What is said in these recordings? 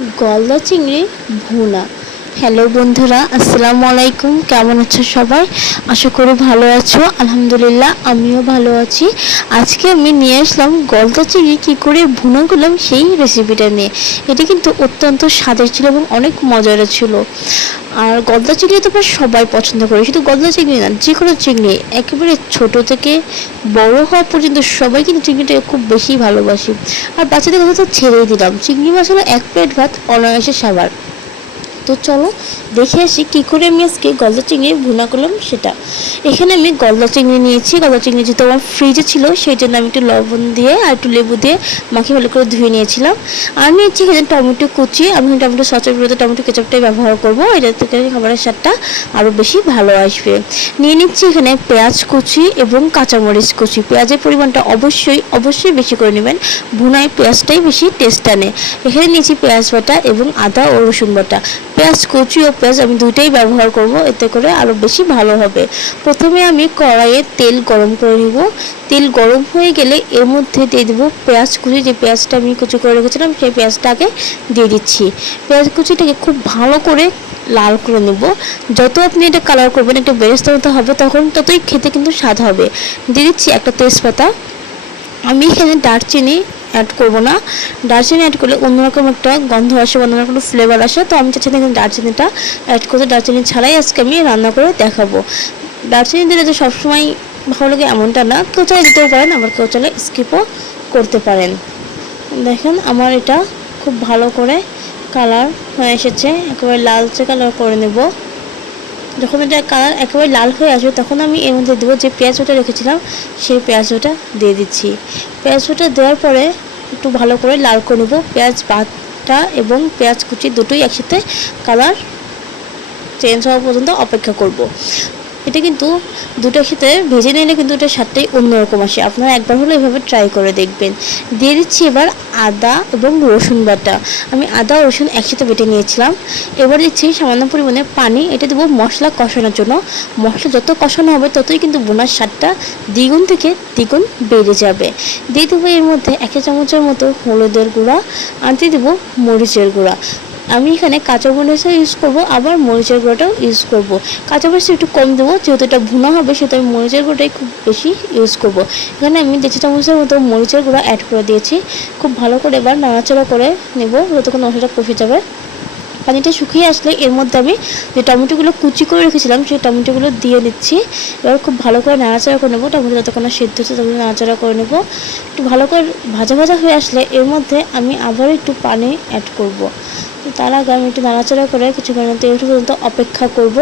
গলদা চিংড়ি ভুনা। হ্যালো বন্ধুরা, আসসালামু আলাইকুম। কেমন আছো সবাই? আশা করি ভালো আছো। আলহামদুলিল্লাহ, আমিও ভালো আছি। আজকে আমি নিয়ে আসলাম গলদা চিংড়ি কী করে ভুনা করলাম সেই রেসিপিটা নিয়ে। এটি কিন্তু অত্যন্ত স্বাদের ছিল এবং অনেক মজার ছিল। আর গলদা চিংড়ি তো প্রায় সবাই পছন্দ করে, শুধু গলদা চিংড়ি না, যে কোনো চিংড়ি, একেবারে ছোট থেকে বড় হওয়া পর্যন্ত সবাই কিন্তু চিংড়িটাকে খুব বেশি ভালোবাসি। আর বাচ্চাদের কথা তো ছেড়েই দিলাম, চিংড়ি মাছ হলো এক প্লেট ভাত অনায়াসে সাবার। তো চলো দেখে আসি কী করে আমি আজকে গলদা চিংড়ি ভুনা করলাম সেটা। এখানে আমি গলদা চিংড়ি নিয়েছি। গলদা চিংড়ি যেহেতু আমার ফ্রিজে ছিল, সেই জন্য আমি একটু লবণ দিয়ে আর একটু লেবু দিয়ে মাখিয়ে ভালো করে ধুয়ে নিয়েছিলাম। আর নিয়েছি এখানে টমেটো কুচি। আমি টমেটো সসের বিরুদ্ধে টমেটো কেচাপটাই ব্যবহার করবো, এটা থেকে খাবারের স্বাদটা আরও বেশি ভালো আসবে। নিয়ে নিচ্ছি এখানে পেঁয়াজ কুচি এবং কাঁচামরিচ কুচি। পেঁয়াজের পরিমাণটা অবশ্যই বেশি করে নেবেন, ভুনায় পেঁয়াজটাই বেশি টেস্ট আনে। এখানে নিয়েছি পেঁয়াজ বাটা এবং আদা ও রসুন বাটা। পেঁয়াজ কুচি ও পেঁয়াজ আমি দুইটাই ব্যবহার করব, এতে করে আরও বেশি ভালো হবে। প্রথমে আমি কড়াইয়ে তেল গরম করে নিব। তেল গরম হয়ে গেলে এর মধ্যে দিয়ে দেবো পেঁয়াজ কুচি। যে পেঁয়াজটা আমি কুচি করে রেখেছিলাম সেই পেঁয়াজটাকে দিয়ে দিচ্ছি। পেঁয়াজ কুচিটাকে খুব ভালো করে লাল করে নেব। যত আপনি এটা কালার করবেন, একটু বেরেস্তা মতো হবে, তখন ততই খেতে কিন্তু স্বাদ হবে। দিয়ে দিচ্ছি একটা তেজপাতা। আমি এখানে দারচিনি অ্যাড করব না। দারচিনি অ্যাড করলে অন্যরকম একটা গন্ধ আসে, অন্যরকম একটা ফ্লেভার আসে। তো আমি চাচ্ছি এখানে দারচিনিটা অ্যাড করতে। দারচিনি ছাড়াই আজকে আমি রান্না করে দেখাবো। দারচিনি দিলে যে সবসময় ভালো লাগে এমনটা না, কেউ চাইলে দিতেও পারেন, আবার কেউ চাইলে স্কিপও করতে পারেন। দেখেন আমার এটা খুব ভালো করে কালার হয়ে এসেছে, একেবারে লালচে কালার করে নেব। যখন এটা কালার একেবারে লাল হয়ে আসবে, তখন আমি এর মধ্যে দেবো যে পেঁয়াজ বাটা রেখেছিলাম, সেই পেঁয়াজ বাটা দিয়ে দিচ্ছি। পেঁয়াজ বাটা দেওয়ার পরে একটু ভালো করে লাল করে নেব। পেঁয়াজ বাটা এবং পেঁয়াজ কুচি দুটোই একসাথে কালার চেঞ্জ হওয়া পর্যন্ত অপেক্ষা করব। এটা কিন্তু দুটো একসাথে ভেজে নিলে কিন্তু এটা স্বাদটাই অন্যরকম আসে। আপনারা একবার হলে এভাবে ট্রাই করে দেখবেন। দিয়ে দিচ্ছি এবার আদা এবং রসুন বাটা। আমি আদা ও রসুন একসাথে বেটে নিয়েছিলাম। এবার দিচ্ছি সামান্য পরিমাণে পানি। এটা দেবো মশলা কষানোর জন্য। মশলা যত কষানো হবে ততই কিন্তু বোনার স্বাদটা দ্বিগুণ থেকে দ্বিগুণ বেড়ে যাবে। দিয়ে দেবো এর মধ্যে 1 চামচের মতো হলুদের গুঁড়া, আর দিয়ে দেবো মরিচের গুঁড়া। আমি এখানে কাঁচা মরিচও ইউজ করব, আবার মরিচের গুঁড়োটাও ইউজ করব। কাঁচা মরিচ একটু কম দেবো, যেহেতু এটা ভুনা হবে, সেহেতু আমি মরিচের গুঁড়োটাই খুব বেশি ইউজ করব। এখানে আমি 1.5 চামচের মতো মরিচের গুঁড়ো অ্যাড করে দিয়েছি। খুব ভালো করে এবার নাড়াচাড়া করে নেব যতক্ষণ মশলাটা কষে যাবে। পানিটা শুকিয়ে আসলে এর মধ্যে আমি যে টমেটোগুলো কুচি করে রেখেছিলাম সেই টমেটোগুলো দিয়ে দিচ্ছি। এবার খুব ভালো করে নাড়াচাড়া করে নেবো। টমেটো যতক্ষণ না সেদ্ধ হচ্ছে ততক্ষণ নাড়াচাড়া করে নেবো। একটু ভালো করে ভাজা ভাজা হয়ে আসলে এর মধ্যে আমি আবার একটু পানি অ্যাড করব। তার আগে আমি একটু নাড়াচাড়া করে কিছুক্ষণ তেল পর্যন্ত অপেক্ষা করব।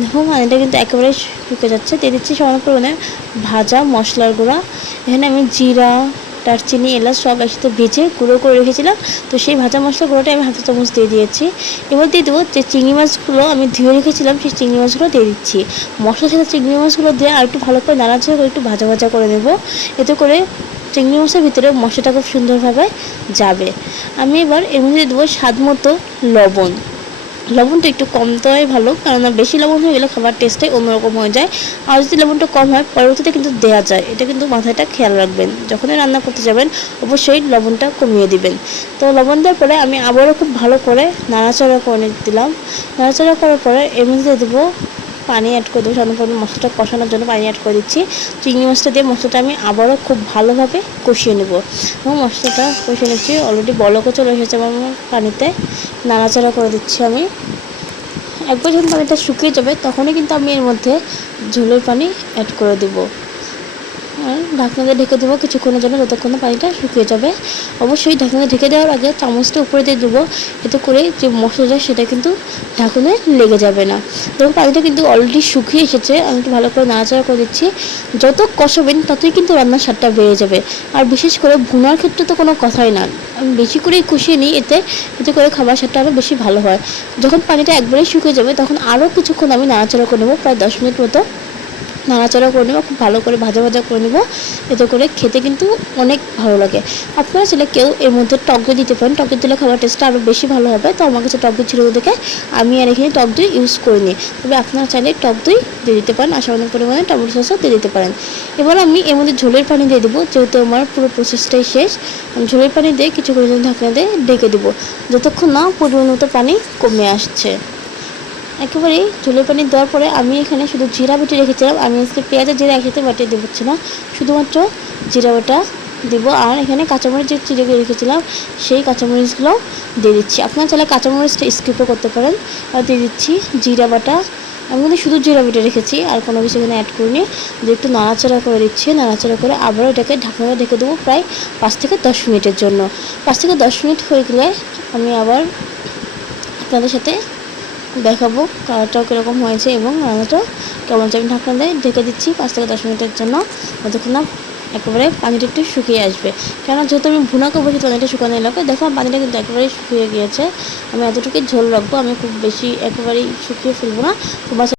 দেখো পানিটা কিন্তু একেবারে শুকে যাচ্ছে। দিয়ে দিচ্ছি সামান্য পরিমাণে ভাজা মশলার গুঁড়া। এখানে আমি জিরা, দারচিনি, এলাচ সব একসাথে ভেজে গুঁড়ো করে রেখেছিলাম, তো সেই ভাজা মশলা গুঁড়োটা আমি 1/2 চামচ দিয়ে দিয়েছি। এবার দিয়ে দেবো যে চিংড়ি মাছগুলো আমি ধুয়ে রেখেছিলাম, সেই চিংড়ি মাছগুলো দিয়ে দিচ্ছি। মশলার সাথে চিংড়ি মাছগুলো দিয়ে আর একটু ভালো করে নাড়াচাড়া করে একটু ভাজা ভাজা করে নেব। এতে করে চিংড়ি মাছের ভিতরে মশলাটা খুব সুন্দরভাবে যাবে। আমি এবার এর মধ্যে দেবো স্বাদ মতো লবণ। লবণটা একটু কম দেওয়াই ভালো, কেননা বেশি লবণ হয়ে গেলে খাবার টেস্টটাই অন্যরকম হয়ে যায়। আর যদি লবণটা কম হয় পরবর্তীতে কিন্তু দেওয়া যায়, এটা কিন্তু মাথাটা খেয়াল রাখবেন। যখনই রান্না করতে যাবেন অবশ্যই লবণটা কমিয়ে দিবেন। তো লবণ দেওয়ার পরে আমি আবারও খুব ভালো করে নাড়াচাড়া করে দিলাম। নাড়াচাড়া করার পরে এর মধ্যে দেবো পানি অ্যাড করে দেবো। সাধারণত মশলাটা কষানোর জন্য পানি অ্যাড করে দিচ্ছি। চিংড়ি মাছটা দিয়ে মশলাটা আমি আবারও খুব ভালোভাবে কষিয়ে নেব এবং মশলাটা কষিয়ে নিচ্ছি। অলরেডি বলকও চলে এসেছে আমার পানিতে। নাড়াচাড়া করে দিচ্ছি আমি। একবার যখন পানিটা শুকিয়ে যাবে তখনই কিন্তু আমি এর মধ্যে ঝোলের পানি অ্যাড করে দেবো। আর ঢাকনা দিয়ে ঢেকে দেবো কিছুক্ষণের জন্য, যতক্ষণ না পানিটা শুকিয়ে যাবে। অবশ্যই ঢাকনা ঢেকে দেওয়ার আগে চামচটা উপরে দিয়ে দেবো, এতে করে যে মশলাটা সেটা কিন্তু ঢাকনে লেগে যাবে না। দেখুন পানিটা কিন্তু অলরেডি শুকিয়ে এসেছে। আমি একটু ভালো করে নাড়াচাড়া করে দিচ্ছি। যত কষাবেন ততই কিন্তু রান্নার স্বাদটা বেড়ে যাবে। আর বিশেষ করে ভুনার ক্ষেত্রে তো কোনো কথাই না, আমি বেশি করেই কষিয়ে নিই, এতে করে খাবার স্বাদটা আরও বেশি ভালো হয়। যখন পানিটা একবারেই শুকিয়ে যাবে তখন আরও কিছুক্ষণ আমি নাড়াচাড়া করে নেবো, প্রায় 10 মিনিট মতো। নাড়াচাড়া করে নেবো, খুব ভালো করে ভাজা ভাজা করে নেবো, এতে করে খেতে কিন্তু অনেক ভালো লাগে। আপনারা চাইলে কেউ এর মধ্যে টক দই দিতে পারেন, টক দই দিলে খাবার টেস্টটা আরও বেশি ভালো হবে। তো আমার কাছে টক দই ছিল দেখে আমি আর এখানে টক দই ইউজ করিনি, তবে আপনারা চাইলে টক দই দিয়ে দিতে পারেন, আর সামান্য পরিমাণে টমেটো সসও দিয়ে দিতে পারেন। এবার আমি এর মধ্যে ঝোলের পানি দিয়ে দেবো, যেহেতু আমার পুরো প্রসেসটাই শেষ। আমি ঝোলের পানি দিয়ে কিছু করে ঢাকনা দিয়ে ডেকে দেবো, যতক্ষণ না পরিমাণ মতো পানি কমে আসছে। একেবারেই ঝোলের পানি দেওয়ার পরে আমি এখানে শুধু জিরা বেটে রেখেছিলাম, আমি আজকে পেঁয়াজ আর জিরা একসাথে বাটিয়ে দিচ্ছি না, শুধুমাত্র জিরা বাটা দেবো। আর এখানে কাঁচামরিচ যে চিড়ে রেখেছিলাম সেই কাঁচামরিচগুলো দিয়ে দিচ্ছি। আপনারা চাইলে কাঁচামরিচটা স্কিপও করতে পারেন। আর দিয়ে দিচ্ছি জিরা বাটা, আমি কিন্তু শুধু জিরা বেটে রেখেছি, আর কোনো কিছু এখানে অ্যাড করিনি। দিয়ে একটু নাড়াচাড়া করে দিচ্ছি, নাড়াচাড়া করে আবারও এটাকে ঢাকনা ঢেকে দেবো প্রায় 5 থেকে 10 মিনিটের জন্য। 5 থেকে 10 মিনিট হয়ে গেলে আমি আবার আপনাদের সাথে দেখাবো কালারটাও কীরকম হয়েছে এবং রান্নাটা কেমন হচ্ছে। আমি ঢাকনা দিয়ে ঢেকে দিচ্ছি 5 থেকে 10 মিনিটের জন্য, যতক্ষণ না একেবারে পানিটা একটু শুকিয়ে আসবে। কেননা যেহেতু আমি ভুনা করবো সেহেতু পানিটা শুকানো লাগবে। দেখো পানিটা কিন্তু একেবারেই শুকিয়ে গিয়েছে, আমি এতটুকুই ঝোল রাখবো, আমি খুব বেশি একেবারেই শুকিয়ে ফেলবো না। তোমার